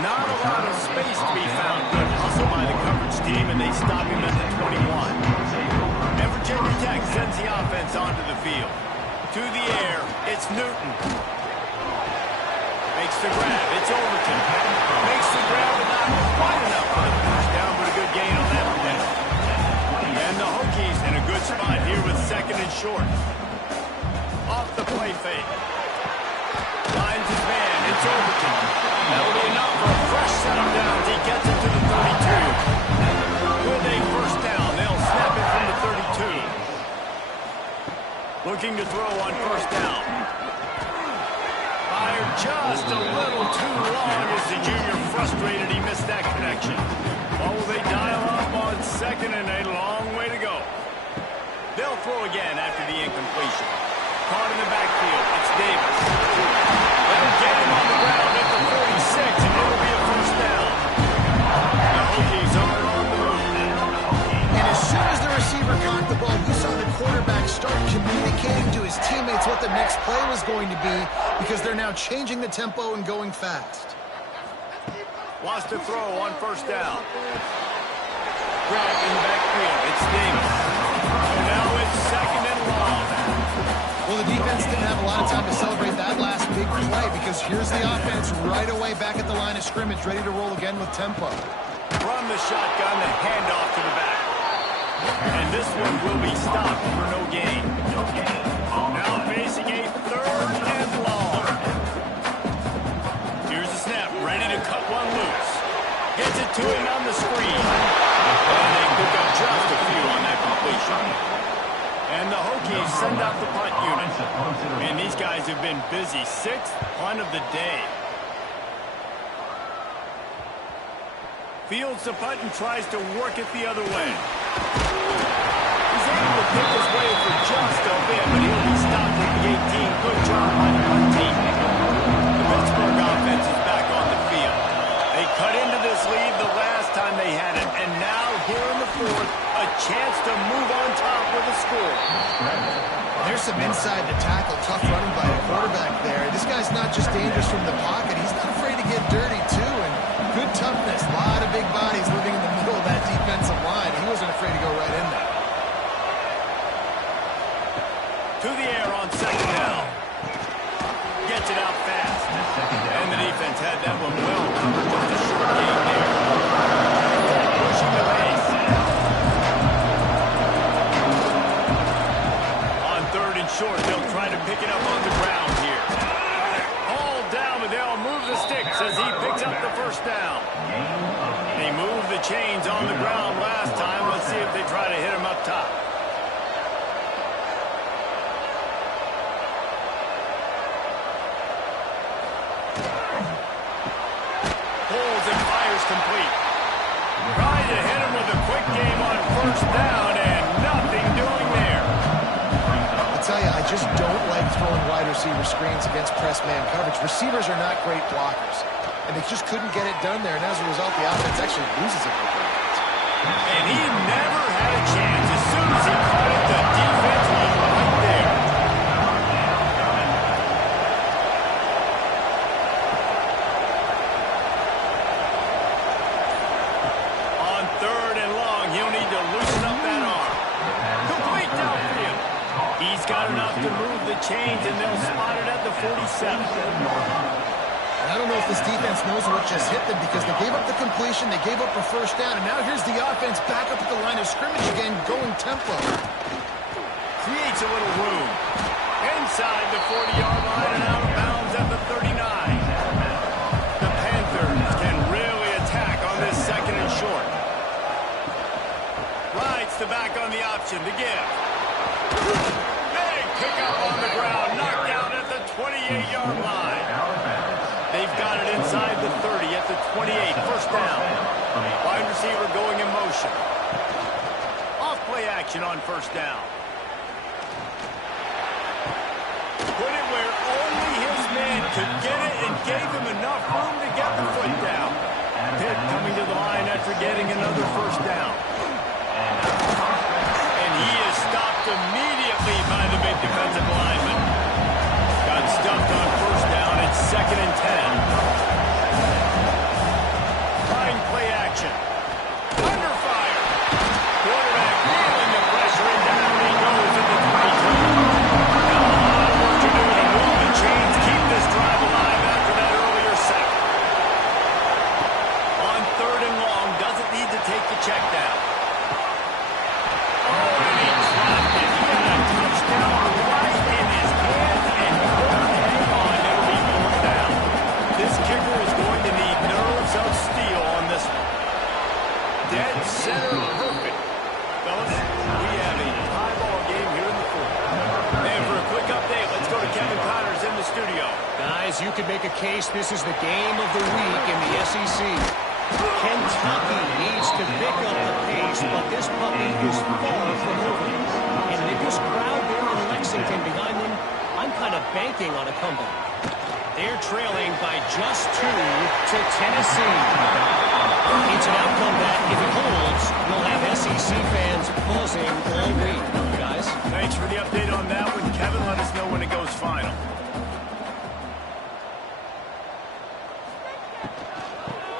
Not a lot of space to be found. Good hustle by the coverage team, and they stop him at the 21. And Virginia Tech sends the offense onto the field. To the air, it's Newton. Makes the grab, it's Overton. Makes the grab, but not quite enough for the first down, but a good gain on that possession. And the Hokies in a good spot here with second and short. Off the play fake. Finds his man, it's Overton. That'll be enough for a fresh set of downs. He gets it to the 32. With a first down, they'll snap it from the 32. Looking to throw on first down. Fired just a little too long as the junior frustrated. He missed that connection. Oh, will they dial up on second and a long way to go. They'll throw again after the incompletion. Caught in the backfield. It's Davis. They'll get him on the ground at the 46, and it'll be a first down. The Hokies are on the move. And as soon as the receiver caught the ball, you saw the quarterback start communicating to his teammates what the next play was going to be, because they're now changing the tempo and going fast. Wants to throw on first down. Grab in the backfield. It's Davis. So now it's second and long. Well, the defense didn't have a lot of time to celebrate that last big play, because here's the offense right away back at the line of scrimmage, ready to roll again with tempo. From the shotgun, the handoff to the back. And this one will be stopped for no gain. Now facing a third and long. Here's the snap, ready to cut one loose. Gets it to him on the screen. And they pick up just a few on that completion. And the Hokies send out the punt unit. Man, these guys have been busy. Sixth punt of the day. Fields the punt and tries to work it the other way. He's able to pick his way for just a bit, but he'll be stopped at the 18. Good job by the punt team. The Pittsburgh offense is back on the field. They cut into this lead the last time they had it, and now here in the fourth, a chance to move on top with a score. There's some inside the tackle, tough running by the quarterback there. This guy's not just dangerous from the pocket, he's not afraid to get dirty too, and good toughness. A lot of big bodies living in the middle of that defensive line. He wasn't afraid to go right in there. To the air on second down. Gets it out fast. And the defense had that one well covered. Just a short game there. Pushing the base. On third and short, they'll try to pick it up on the ground here. All down, but they'll move the sticks as he picks up the first down. They moved the chains on the ground last time. Let's see if they try to hit him up top. Pulls and fires complete. Trying to hit him with a quick game on first down, and nothing doing there. I'll tell you, I just don't like throwing wide receiver screens against press man coverage. Receivers are not great blockers, and they just couldn't get it done there, and as a result, the offense actually loses it. And he never had a chance. As soon as he caught it, the defense was right there. On third and long, he'll need to loosen up that arm. Complete downfield. He's got enough to move the chains, and they'll spot it at the 47. I don't know if this defense knows what just hit them, because they gave up the completion, they gave up a first down, and now here's the offense back up at the line of scrimmage again, going tempo. Creates a little room. Inside the 40-yard line and out of bounds at the 39. The Panthers can really attack on this second and short. Rides the back on the option to give. Big pickup on the ground, knocked down at the 28-yard line. They've got it inside the 30 at the 28. First down. Wide receiver going in motion. Off play action on first down. Put it where only his man could get it and gave him enough room to get the foot down. Pitt coming to the line after getting another first down. defensive lineman. Got stuffed on first down. It's 2nd and 10. Trying play action. Under fire. Quarterback feeling the pressure, and down he goes in the 22. Now a lot of work to do to move the chains, keep this drive alive after that earlier sack. On 3rd and long, doesn't need to take the check down. Oh, and he dropped it. He got a touchdown right in his hands and couldn't hang on. It'll be 4th down. This kicker is going to need nerves of steel on this one. Dead center perfect. Fellas, we have a tie ball game here in the 4th. And for a quick update, let's go to Kevin Connors in the studio. Guys, you could make a case this is the game of the week in the SEC. Kentucky needs to pick up the pace, but this puppy is far from over. And with this crowd there in Lexington behind them, I'm kind of banking on a comeback. They're trailing by just 2 to Tennessee. It's an outcome that, if it holds, will have SEC fans buzzing all week. Guys? Thanks for the update on that one. Kevin, let us know when it goes final.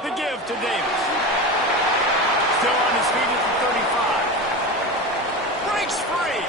The give to Davis. Still on his feet at the 35. Breaks free.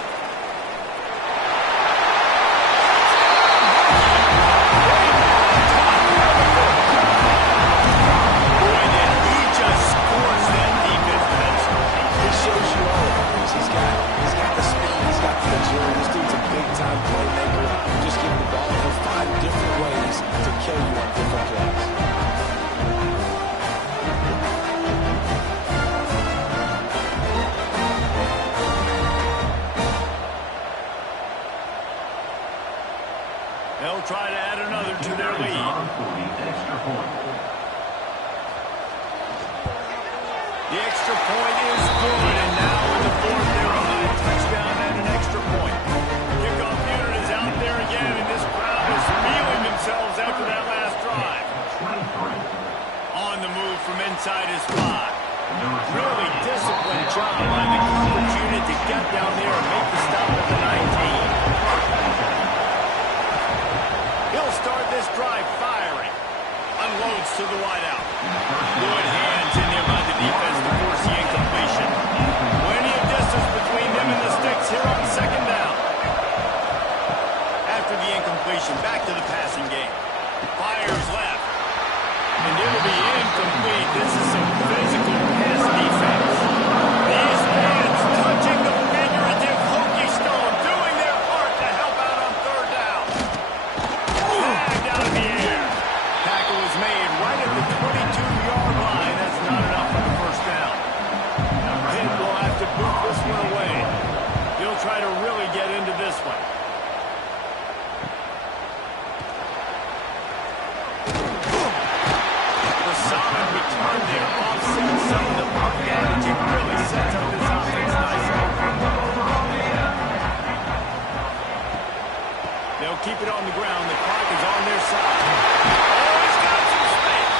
They'll try to add another to their lead. The extra point is good, and now in the 4th, they're on a touchdown and an extra point. Kickoff unit is out there again, and this crowd is feeling themselves after that last drive. On the move from inside his spot. Really disciplined job by the coverage unit to get down there and make the stop at the 19. He'll start this drive firing. Unloads to the wideout. Good hands in there by the defense to force the incompletion. Plenty of distance between them and the sticks here on 2nd down. After the incompletion, back to the passing game. Fires left. And it'll be incomplete. This is some physical pass defense. These fans touching the figurative hokey stone, doing their part to help out on 3rd down. Dragged out of the air. Tackle was made right at the 22-yard line. That's not enough for the 1st down. Pitt will have to boot this one away. He'll try to really get into this one. Solid return there, offset some of the puck damage. It really sets up this offense nicely. They'll keep it on the ground. The clock is on their side. Oh, he's got some space.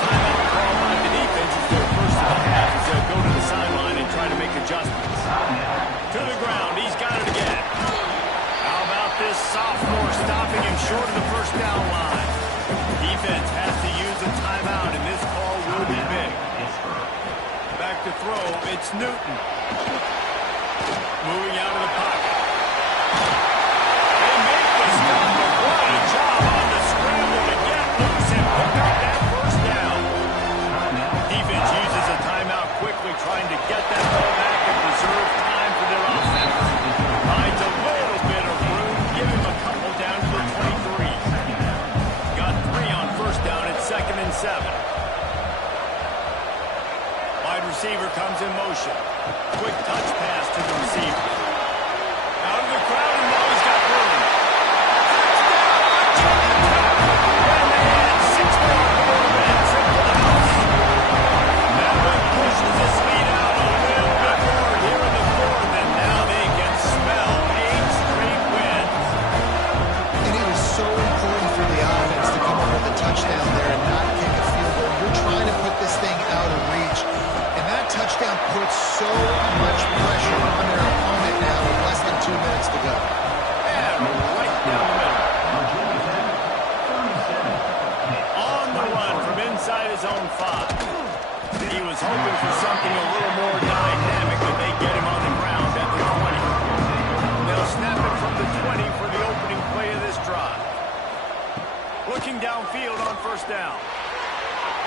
Timeout call by the defense is their first of the half as they'll go to the sideline and try to make adjustments. To the ground. He's got it again. How about this sophomore stopping him short of the 1st down line? Defense has to use a timeout, and this call will be big. Back to throw, it's Newton. Moving out of the pocket. They make the stop, but what a job on the scramble to get loose and pick up that 1st down. Defense uses a timeout quickly, trying to get that ball back and preserve time for their offense. Finds a little bit of room, give him a couple down to the 23. Got 3 on 1st down at 2nd and 7. Wide receiver comes in motion. Quick touch pass to the receiver.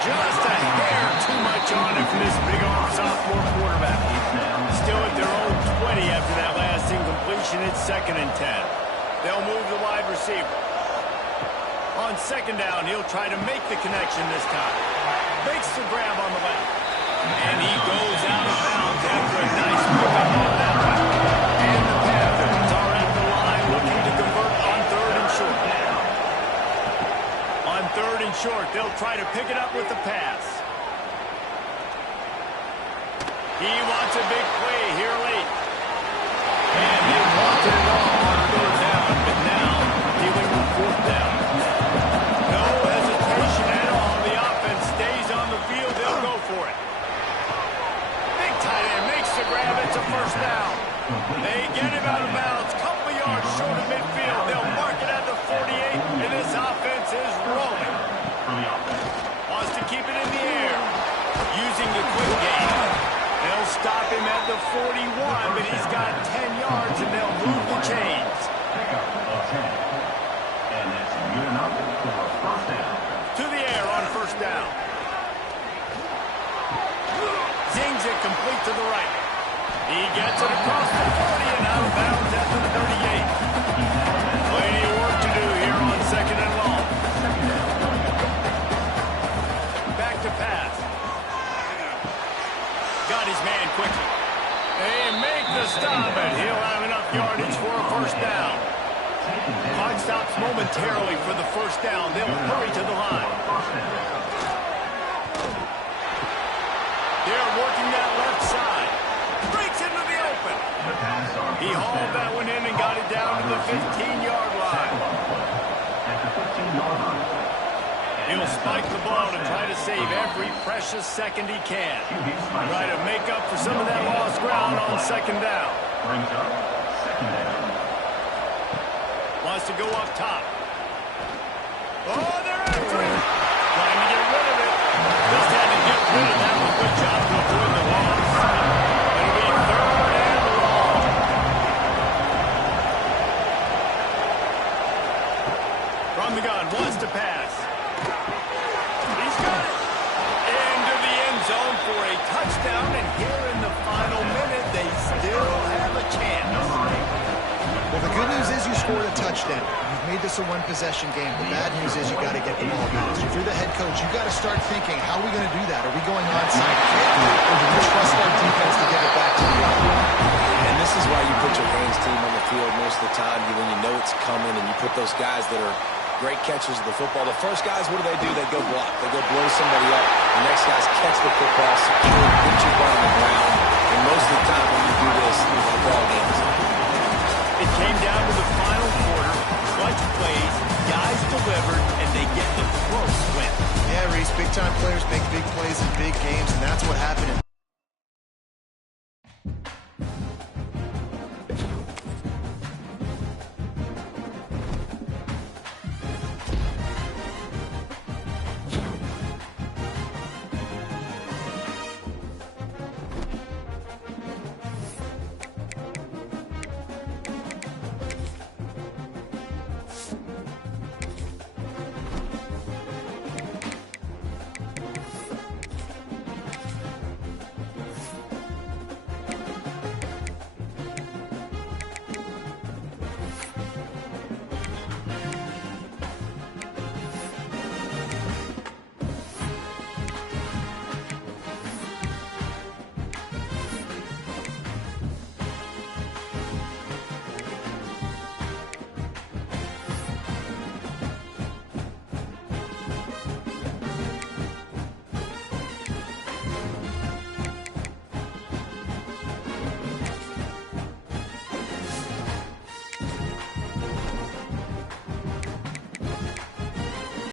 Just a hair too much on it from this big-arm sophomore quarterback. Still at their own 20 after that last incompletion. It's 2nd and 10. They'll move the wide receiver. On 2nd down, he'll try to make the connection this time. Makes the grab on the left. And he goes out of bounds after a nice pickup on that one. And the Panthers are at the line looking to convert on 3rd and short. On 3rd and short, they'll try to pick it up with the pass. He wants a big play here late. And he wanted it all on 3rd down, but now dealing with 4th down. No hesitation at all. The offense stays on the field. They'll go for it. Big tight end makes the grab. It's a 1st down. They get him out of bounds. Couple of yards short of midfield. They'll mark it at the 48, and this offense is rolling. Wants to keep it in the air. Using the quick game. They'll stop him at the 41, but he's got 10 yards, and they'll move the chains. To the air on 1st down. Zings it complete to the right. He gets it across the 40 and out of bounds after the 38. Plenty of work to do here on 2nd and long. Back to pass. Got his man quickly. They make the stop, and he'll have enough yardage for a 1st down. Clock stops momentarily for the 1st down. They'll hurry to the line. They're working that left side. Breaks into the open. He hauled that one in and got it down to the 15-yard line. He'll spike the ball to try to save every precious second he can. Try to make up for some of that lost ground on 2nd down. Wants to go up top. Oh, they're after him. Trying to get rid of it. Just had to get rid of that one. Good job to avoid the loss. It'll be 3rd and long. From the gun, wants to pass. He's got it. Into the end zone for a touchdown. And here in the final minute, they still have a chance. Well, the good news is you scored a touchdown. You've made this a one-possession game. The bad news is you got to get the ball back. So if you're the head coach, you got to start thinking, how are we going to do that? Are we going onside kick, or do we trust our defense to get it back to the offense? And this is why you put your hands team on the field most of the time, when you know it's coming, and you put those guys that are great catchers of the football. The first guys, what do? They go block. They go blow somebody up. The next guys catch the football, secure, get your butt on the ground. And most of the time when you do this, the ball game is over. It came down to the final quarter. Clutch plays, guys delivered, and they get the close win. Yeah, Reese, big-time players make big plays in big games, and that's what happened in